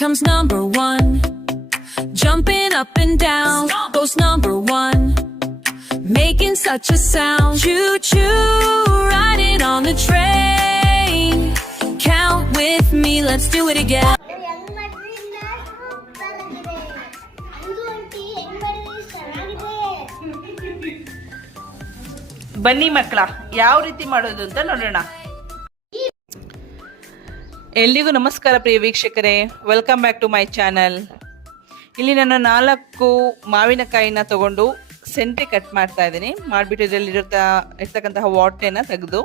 comes number one. Jumping up and down goes number one. Making such a sound. Choo choo, riding on the train. Count with me, let's do it again. ಬನ್ನಿ ಮಕ್ಕಳ, ಯಾವ ರೀತಿ ಮಾಡೋದು ಅಂತ ನೋಡೋಣ. ಎಲ್ರಿಗೂ ನಮಸ್ಕಾರ ಪ್ರಿಯ ವೀಕ್ಷಕರೇ, welcome back to my channel. ಇಲ್ಲಿ ನಾನು 4 ಮಾವಿನಕಾಯಿನ ತಗೊಂಡು ಸೆಂಟೆ ಕಟ್ ಮಾಡ್ತಾ ಇದ್ದೀನಿ. ಮಾಡಿಬಿಟ್ಟು ಇದರಲ್ಲಿ ಇರ್ತಕ್ಕಂತಹ ವಾಟೆನ ತೆಗೆದು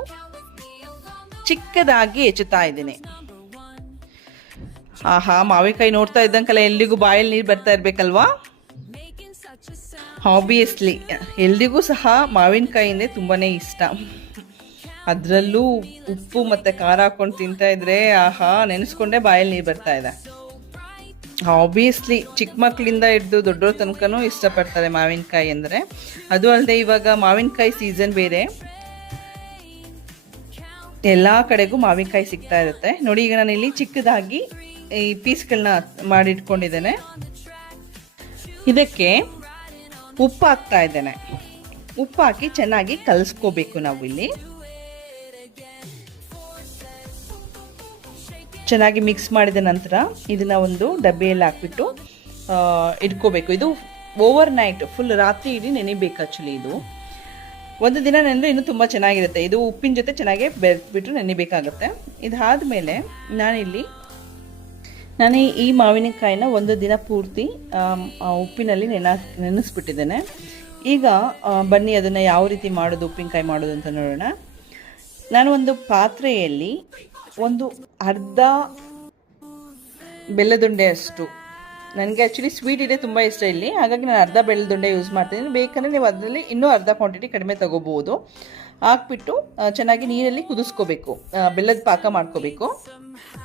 ಚಿಕ್ಕದಾಗಿ ಹೆಚ್ಚುತ್ತಾ ಇದ್ದೀನಿ. ಆಹಾ, ಮಾವಿನಕಾಯಿ ನೋಡ್ತಾ ಇದ್ದಂಕಲ್ಲ ಎಲ್ರಿಗೂ ಬಾಯಲ್ಲಿ ನೀರು ಬರ್ತಾ ಇರ್ಬೇಕಲ್ವಾ. ಆಬ್ವಿಯಸ್ಲಿ ಎಲ್ರಿಗೂ ಸಹ ಮಾವಿನಕಾಯಿ ಅಂದರೆ ತುಂಬಾ ಇಷ್ಟ. ಅದರಲ್ಲೂ ಉಪ್ಪು ಮತ್ತು ಖಾರ ಹಾಕ್ಕೊಂಡು ತಿಂತಾ ಇದ್ರೆ ಆಹಾ, ನೆನೆಸ್ಕೊಂಡೇ ಬಾಯಲ್ಲಿ ನೀರು ಬರ್ತಾ ಇದೆ. ಆಬ್ವಿಯಸ್ಲಿ ಚಿಕ್ಕ ಮಕ್ಕಳಿಂದ ಹಿಡಿದು ದೊಡ್ಡವ್ರ ತನಕನೂ ಇಷ್ಟಪಡ್ತಾರೆ ಮಾವಿನಕಾಯಿ ಅಂದರೆ. ಅದು ಅಲ್ಲದೆ ಇವಾಗ ಮಾವಿನಕಾಯಿ ಸೀಸನ್ ಬೇರೆ, ಎಲ್ಲ ಕಡೆಗೂ ಮಾವಿನಕಾಯಿ ಸಿಗ್ತಾ ಇರುತ್ತೆ. ನೋಡಿ, ಈಗ ನಾನು ಇಲ್ಲಿ ಚಿಕ್ಕದಾಗಿ ಈ ಪೀಸ್ಗಳನ್ನ ಮಾಡಿಟ್ಕೊಂಡಿದ್ದೇನೆ. ಇದಕ್ಕೆ ಉಪ್ಪು ಹಾಕ್ತಾ ಇದ್ದೇನೆ. ಉಪ್ಪು ಹಾಕಿ ಚೆನ್ನಾಗಿ ಕಲಿಸ್ಕೋಬೇಕು. ನಾವು ಇಲ್ಲಿ ಚೆನ್ನಾಗಿ ಮಿಕ್ಸ್ ಮಾಡಿದ ನಂತರ ಇದನ್ನ ಒಂದು ಡಬ್ಬಿಯಲ್ಲಿ ಹಾಕ್ಬಿಟ್ಟು ಇಟ್ಕೋಬೇಕು. ಇದು ಓವರ್ ನೈಟ್, ಫುಲ್ ರಾತ್ರಿ ಇಡೀ ನೆನೆಬೇಕು. ಆ್ಯಕ್ಚುಲಿ ಇದು ಒಂದು ದಿನ ನೆನೆದ್ರೆ ಇನ್ನೂ ತುಂಬ ಚೆನ್ನಾಗಿರುತ್ತೆ. ಇದು ಉಪ್ಪಿನ ಜೊತೆ ಚೆನ್ನಾಗಿ ಬೆರೆಸ್ಬಿಟ್ಟು ನೆನೆಬೇಕಾಗುತ್ತೆ. ಇದಾದಮೇಲೆ ನಾನು ಈ ಮಾವಿನಕಾಯಿನ ಒಂದು ದಿನ ಪೂರ್ತಿ ಉಪ್ಪಿನಲ್ಲಿ ನೆನೆಸ್ಬಿಟ್ಟಿದ್ದೇನೆ. ಈಗ ಬನ್ನಿ ಅದನ್ನು ಯಾವ ರೀತಿ ಮಾಡೋದು, ಉಪ್ಪಿನಕಾಯಿ ಮಾಡೋದು ಅಂತ ನೋಡೋಣ. ನಾನು ಒಂದು ಪಾತ್ರೆಯಲ್ಲಿ ಒಂದು ಅರ್ಧ ಬೆಲ್ಲದುಂಡೆ ಅಷ್ಟು, ನನಗೆ ಆ್ಯಕ್ಚುಲಿ ಸ್ವೀಟ್ ಇದೆ ತುಂಬ ಇಷ್ಟ ಇಲ್ಲಿ, ಹಾಗಾಗಿ ನಾನು ಅರ್ಧ ಬೆಲ್ಲದುಂಡೆ ಯೂಸ್ ಮಾಡ್ತೀನಿ. ಬೇಕಂದರೆ ನೀವು ಅದರಲ್ಲಿ ಇನ್ನೂ ಅರ್ಧ ಕ್ವಾಂಟಿಟಿ ಕಡಿಮೆ ತೊಗೋಬೋದು. ಹಾಕ್ಬಿಟ್ಟು ಚೆನ್ನಾಗಿ ನೀರಲ್ಲಿ ಕುದಿಸ್ಕೋಬೇಕು, ಬೆಲ್ಲದ ಪಾಕ ಮಾಡ್ಕೋಬೇಕು.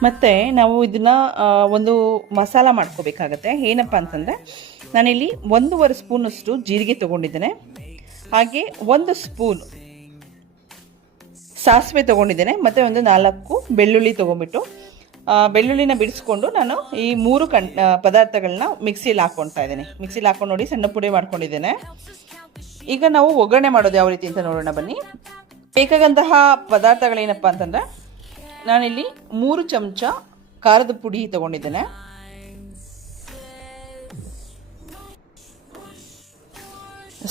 ಮತ್ತು ನಾವು ಇದನ್ನು ಒಂದು ಮಸಾಲ ಮಾಡ್ಕೋಬೇಕಾಗತ್ತೆ. ಏನಪ್ಪ ಅಂತಂದರೆ, ನಾನಿಲ್ಲಿ 1.5 ಸ್ಪೂನಷ್ಟು ಜೀರಿಗೆ ತೊಗೊಂಡಿದ್ದೇನೆ. ಹಾಗೆ 1 ಸ್ಪೂನ್ ಸಾಸಿವೆ ತೊಗೊಂಡಿದ್ದೇನೆ. ಮತ್ತು ಒಂದು 4 ಬೆಳ್ಳುಳ್ಳಿ ತೊಗೊಂಡ್ಬಿಟ್ಟು ಬೆಳ್ಳುಳ್ಳಿನ ಬಿಡಿಸ್ಕೊಂಡು ನಾನು ಈ 3 ಪದಾರ್ಥಗಳನ್ನ ಮಿಕ್ಸಿಲಿ ಹಾಕ್ಕೊಳ್ತಾ ಇದ್ದೇನೆ. ಮಿಕ್ಸಿಲಿ ಹಾಕ್ಕೊಂಡು ನೋಡಿ, ಸಣ್ಣ ಪುಡಿ ಮಾಡ್ಕೊಂಡಿದ್ದೇನೆ. ಈಗ ನಾವು ಒಗ್ಗರಣೆ ಮಾಡೋದು ಯಾವ ರೀತಿ ಅಂತ ನೋಡೋಣ ಬನ್ನಿ. ಬೇಕಾದಂತಹ ಪದಾರ್ಥಗಳೇನಪ್ಪ ಅಂತಂದರೆ, ನಾನಿಲ್ಲಿ 3 ಚಮಚ ಖಾರದ ಪುಡಿ ತೊಗೊಂಡಿದ್ದೇನೆ.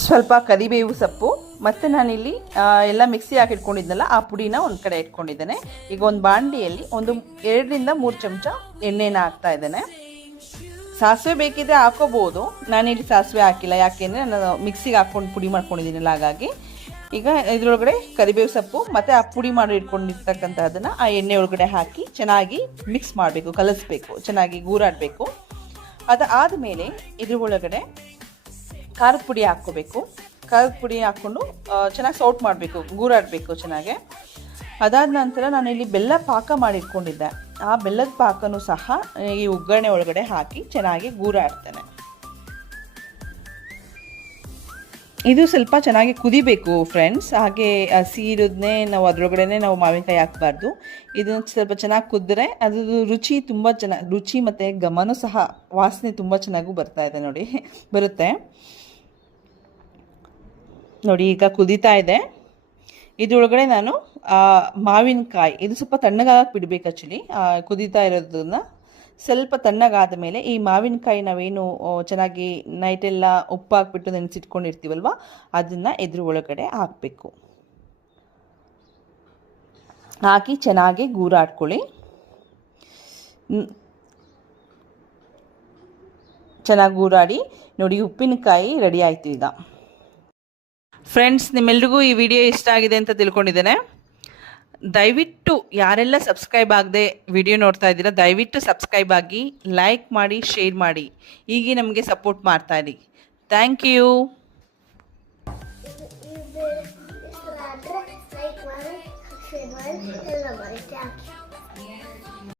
ಸ್ವಲ್ಪ ಕರಿಬೇವು ಸೊಪ್ಪು, ಮತ್ತು ನಾನಿಲ್ಲಿ ಎಲ್ಲ ಮಿಕ್ಸಿ ಹಾಕಿಟ್ಕೊಂಡಿದ್ನಲ್ಲ ಆ ಪುಡಿನ ಒಂದು ಕಡೆ ಇಟ್ಕೊಂಡಿದ್ದೇನೆ. ಈಗ ಒಂದು ಬಾಂಡಿಯಲ್ಲಿ 2-3 ಚಮಚ ಎಣ್ಣೆನ ಹಾಕ್ತಾ ಇದ್ದೇನೆ. ಸಾಸಿವೆ ಬೇಕಿದ್ರೆ ಹಾಕೋಬೋದು, ನಾನಿಲ್ಲಿ ಸಾಸಿವೆ ಹಾಕಿಲ್ಲ. ಯಾಕೆಂದರೆ ನಾನು ಮಿಕ್ಸಿಗೆ ಹಾಕ್ಕೊಂಡು ಪುಡಿ ಮಾಡ್ಕೊಂಡಿದ್ದೀನಲ್ಲ, ಹಾಗಾಗಿ. ಈಗ ಇದರೊಳಗಡೆ ಕರಿಬೇವು ಸೊಪ್ಪು ಮತ್ತು ಆ ಪುಡಿ ಮಾಡಿ ಇಟ್ಕೊಂಡಿರ್ತಕ್ಕಂಥದ್ದನ್ನು ಆ ಎಣ್ಣೆ ಒಳಗಡೆ ಹಾಕಿ ಚೆನ್ನಾಗಿ ಮಿಕ್ಸ್ ಮಾಡಬೇಕು, ಕಲಿಸ್ಬೇಕು, ಚೆನ್ನಾಗಿ ಗೂರಾಡಬೇಕು. ಅದಾದಮೇಲೆ ಇದ್ರ ಒಳಗಡೆ ಖಾರದ ಪುಡಿ ಹಾಕ್ಕೋಬೇಕು. ಖಾರದ ಪುಡಿ ಹಾಕ್ಕೊಂಡು ಚೆನ್ನಾಗಿ ಸೌಟ್ ಮಾಡಬೇಕು, ಗೂರಾಡಬೇಕು ಚೆನ್ನಾಗೆ. ಅದಾದ ನಂತರ ನಾನು ಇಲ್ಲಿ ಬೆಲ್ಲ ಪಾಕ ಮಾಡಿಟ್ಕೊಂಡಿದ್ದೆ. ಆ ಬೆಲ್ಲದ ಪಾಕನೂ ಸಹ ಈ ಒಗ್ಗರಣೆ ಒಳಗಡೆ ಹಾಕಿ ಚೆನ್ನಾಗಿ ಗೂರಾಡ್ತೇನೆ. ಇದು ಸ್ವಲ್ಪ ಚೆನ್ನಾಗಿ ಕುದಿಬೇಕು ಫ್ರೆಂಡ್ಸ್. ಹಾಗೆ ಹಸಿ ಇರೋದನ್ನೇ ನಾವು ಅದರೊಳಗಡೆ ನಾವು ಮಾವಿನಕಾಯಿ ಹಾಕಬಾರ್ದು. ಇದನ್ನು ಸ್ವಲ್ಪ ಚೆನ್ನಾಗಿ ಕುದ್ದರೆ ಅದು ರುಚಿ ತುಂಬ ಚೆನ್ನಾಗಿ, ರುಚಿ ಮತ್ತು ಘಮನೂ ಸಹ, ವಾಸನೆ ತುಂಬ ಚೆನ್ನಾಗೂ ಬರ್ತಾ ಇದೆ ಬರುತ್ತೆ ನೋಡಿ. ಈಗ ಕುದೀತಾ ಇದೆ. ಇದ್ರೊಳಗಡೆ ನಾನು ಮಾವಿನಕಾಯಿ, ಇದು ಸ್ವಲ್ಪ ತಣ್ಣಗಾಗಕ್ಕೆ ಬಿಡಬೇಕು ಆ್ಯಕ್ಚುಲಿ. ಕುದೀತಾ ಇರೋದನ್ನ ಸ್ವಲ್ಪ ತಣ್ಣಗಾದ ಮೇಲೆ ಈ ಮಾವಿನಕಾಯಿ ನಾವೇನು ಚೆನ್ನಾಗಿ ನೈಟೆಲ್ಲ ಉಪ್ಪು ಹಾಕ್ಬಿಟ್ಟು ನೆನೆಸಿಟ್ಕೊಂಡಿರ್ತೀವಲ್ವ, ಅದನ್ನು ಇದ್ರ ಒಳಗಡೆ ಹಾಕಬೇಕು. ಹಾಕಿ ಚೆನ್ನಾಗಿ ಗೂರಾಡ್ಕೊಳ್ಳಿ. ಚೆನ್ನಾಗಿ ಗೂರಾಡಿ ನೋಡಿ, ಉಪ್ಪಿನಕಾಯಿ ರೆಡಿ ಆಯಿತು. ಈಗ ಫ್ರೆಂಡ್ಸ್, ನಿಮ್ಮೆಲ್ರಿಗೂ ಈ ವಿಡಿಯೋ ಇಷ್ಟ ಆಗಿದೆ ಅಂತ ತಿಳ್ಕೊಂಡಿದ್ದೇನೆ. ದಯವಿಟ್ಟು ಯಾರೆಲ್ಲ ಸಬ್ಸ್ಕ್ರೈಬ್ ಆಗದೆ ವಿಡಿಯೋ ನೋಡ್ತಾ ಇದ್ದೀರಾ, ದಯವಿಟ್ಟು ಸಬ್ಸ್ಕ್ರೈಬ್ ಆಗಿ, ಲೈಕ್ ಮಾಡಿ, ಶೇರ್ ಮಾಡಿ. ಹೀಗೆ ನಮಗೆ ಸಪೋರ್ಟ್ ಮಾಡ್ತಾ ಇರಿ. Thank you.